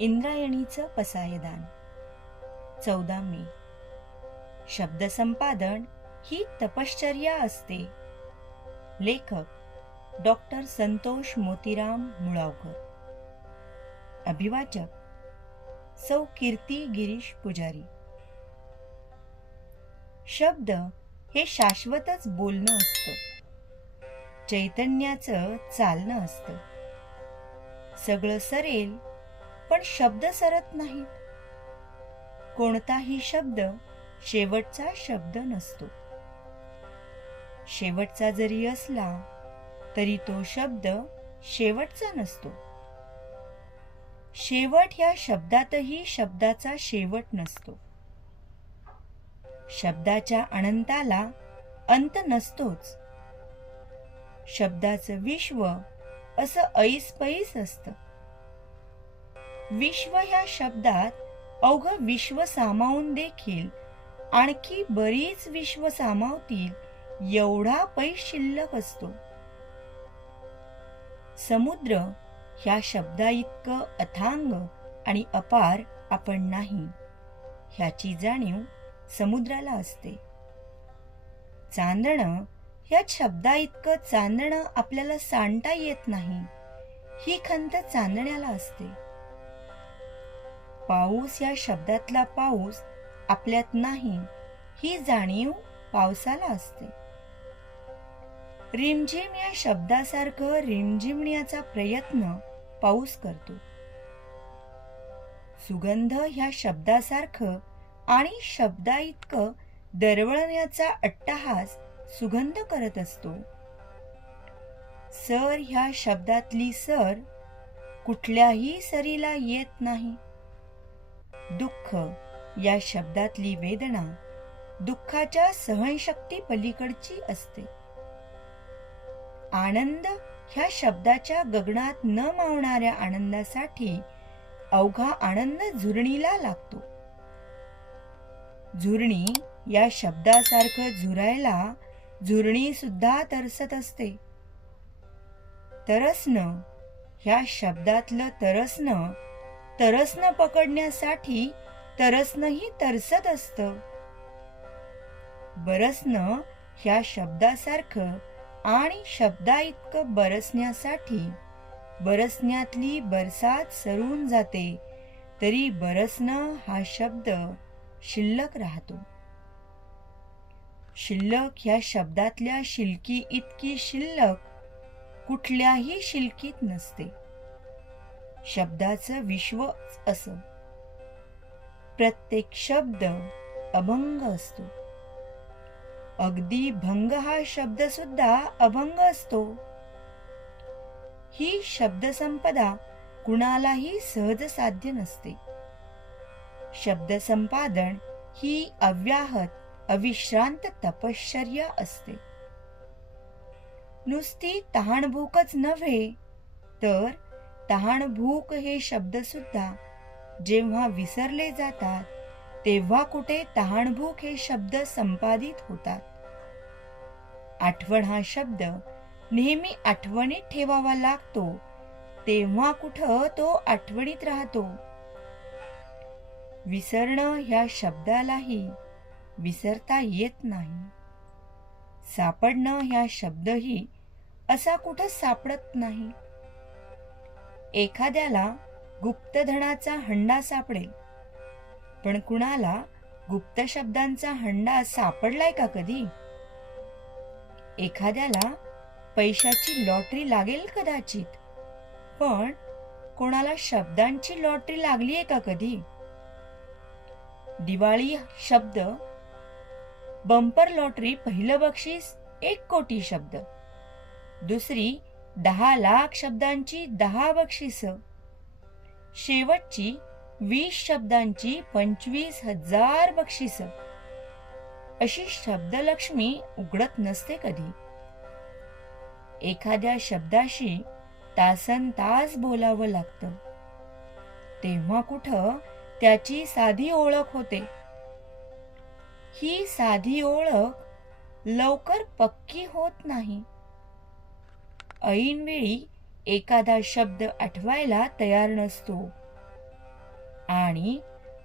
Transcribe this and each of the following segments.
इंद्रायणीचं पसायदान 14 मे. शब्दसंपादन ही तपश्चर्या असते. लेखक डॉक्टर संतोष मोतीराम मुळावकर. अभिवाचक सौ कीर्ती गिरीश पुजारी. शब्द हे शाश्वतच बोलणं असतं, चैतन्याचं चालणं असतं. सगळं सरेल पण शब्द सरत नाहीत. कोणताही शब्द शेवटचा शब्द नसतो. शेवटचा जरी असला तरी तो शब्द शेवटचा नसतो. शेवट ह्या शब्दातही शब्दाचा शेवट नसतो. शब्दाच्या अनंताला अंत नसतोच. शब्दाचं विश्व असं ऐसपैस असतं. विश्व ह्या शब्दात अवघं विश्व सामावून देखील आणखी बरीच विश्व सामावतील एवढा पैस शिल्लक असतो. समुद्र ह्या शब्दाइतकं अथांग आणि अपार आपण नाही, ह्याची जाणीव समुद्राला असते. चांदणं ह्या शब्दाइतकं चांदणं आपल्याला सांडता येत नाही, ही खंत चांदण्याला असते. पाऊस या शब्दातला पाऊस आपल्यात नाही, ही जाणीव पावसाला असते. रिमझिम या शब्दासारखं रिमझिमण्याचा प्रयत्न पाऊस करतो. सुगंध ह्या शब्दासारखं आणि शब्दाइतकं दरवळण्याचा अट्टहास सुगंध करत असतो. सर ह्या शब्दातली सर कुठल्याही सरीला येत नाही. दुःख या शब्दातली वेदना दुःखाच्या सहनशक्ती पलीकडची असते. आनंद ह्या शब्दाच्या गगनात न मावणाऱ्या आनंदासाठी अवघा आनंद झुरणीला लागतो. झुरणी या शब्दासारखं झुरायला झुरणी सुद्धा तरसत असते. तरसणं ह्या शब्दातलं तरसणं तरसणं पकडण्यासाठी तरसणंही तरसत असतं. बरसणं ह्या शब्दासारखं आणि शब्दाइतकं बरसण्यासाठी बरसण्यातली बरसात सरून जाते, तरी बरसणं हा शब्द शिल्लक राहतो. शिल्लक ह्या शब्दातल्या शिलकी इतकी शिल्लक कुठल्याही शिलकीत नसते. शब्दाचं विश्वच असं. प्रत्येक शब्द अभंग असतो. अगदी भंग हा शब्द सुद्धा अभंग असतो. ही शब्दसंपदा कुणालाही सहज साध्य नसते. शब्दसंपादन ही अव्याहत अविश्रांत तपश्चर्या असते. नुसती तहानभूकच नव्हे तर तहानभूक हे शब्द सुद्धा जेव्हा विसरले जातात तेव्हा कुठे तहानभूक हे शब्द संपादित होतात. आठवण हा शब्द नेहमी आठवणीत ठेवावा लागतो, तेव्हा कुठं तो आठवणीत राहतो. विसरणं ह्या शब्दालाही विसरता येत नाही. सापडणं ह्या शब्दही असा कुठं सापडत नाही. एखाद्याला गुप्तधनाचा हंडा सापडेल, पण कुणाला गुप्त शब्दांचा हंडा सापडलाय का कधी? एखाद्याला पैशाची लॉटरी लागेल कदाचित, पण कोणाला शब्दांची लॉटरी लागलीये का कधी? दिवाळी शब्द, बंपर लॉटरी पहिलं बक्षीस 1 कोटी शब्द, दुसरी 10 लाख शब्दांची 10 बक्षीस, शेवटची 20 शब्दांची 25,000 बक्षीस. अशी शब्दलक्ष्मी उघडत नसते कधी. एखाद्या शब्दाशी तासनतास बोलावं लागतं, तेव्हा कुठं त्याची साधी ओळख होते. ही साधी ओळख लवकर पक्की होत नाही. ऐनवेळी एखादा शब्द आठवायला तयार नसतो. आणि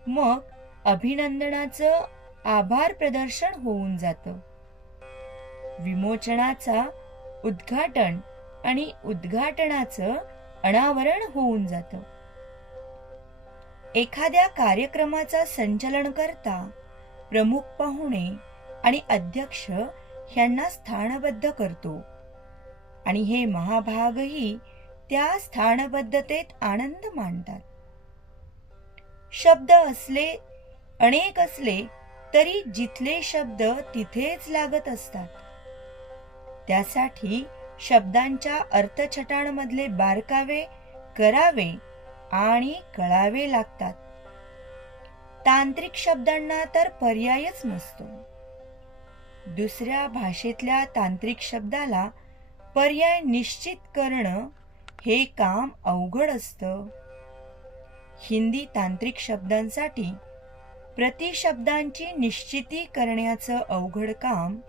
मग अभिनंदनाचं आभार प्रदर्शन होऊन जातं. विमोचनाचा उद्घाटन आणि उद्घाटनाचं अनावरण होऊन जातं. एखाद्या कार्यक्रमाचा संचालन करता प्रमुख पाहुणे आणि अध्यक्ष यांना स्थानबद्ध करतो आणि हे महाभागही त्या स्थानबद्धतेत आनंद मानतात. शब्द अनेक असले तरी जिथले शब्द तिथेच लागत असतात. त्यासाठी शब्दांच्या अर्थछटांमधले बारकावे करावे आणि कळावे लागतात. तांत्रिक शब्दांना तर पर्यायच नसतो. दुसऱ्या भाषेतल्या तांत्रिक शब्दाला पर्याय निश्चित करणं हे काम अवघड असतं. हिंदी तांत्रिक शब्दांसाठी प्रतिशब्दांची निश्चिती करण्याचं अवघड काम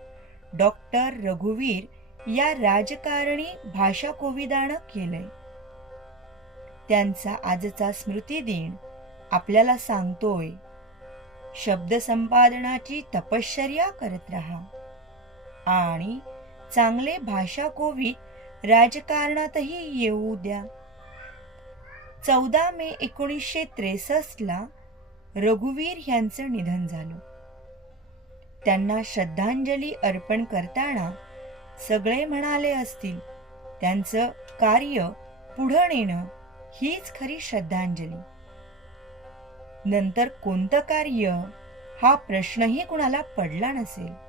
डॉक्टर रघुवीर या राजकारणी भाषाकोविदानं केलंय. त्यांचा आजचा स्मृतिदिन आपल्याला सांगतोय, शब्द संपादनाची तपश्चर्या करत राहा आणि चांगले भाषाकोविद राजकारणातही येऊ द्या. 14 मे 1963 रघुवीर यांचं निधन झालं. त्यांना श्रद्धांजली अर्पण करताना सगळे म्हणाले असतील, त्यांचं कार्य पुढं नेणं हीच खरी श्रद्धांजली. नंतर कोणतं कार्य हा प्रश्नही कुणाला पडला नसेल.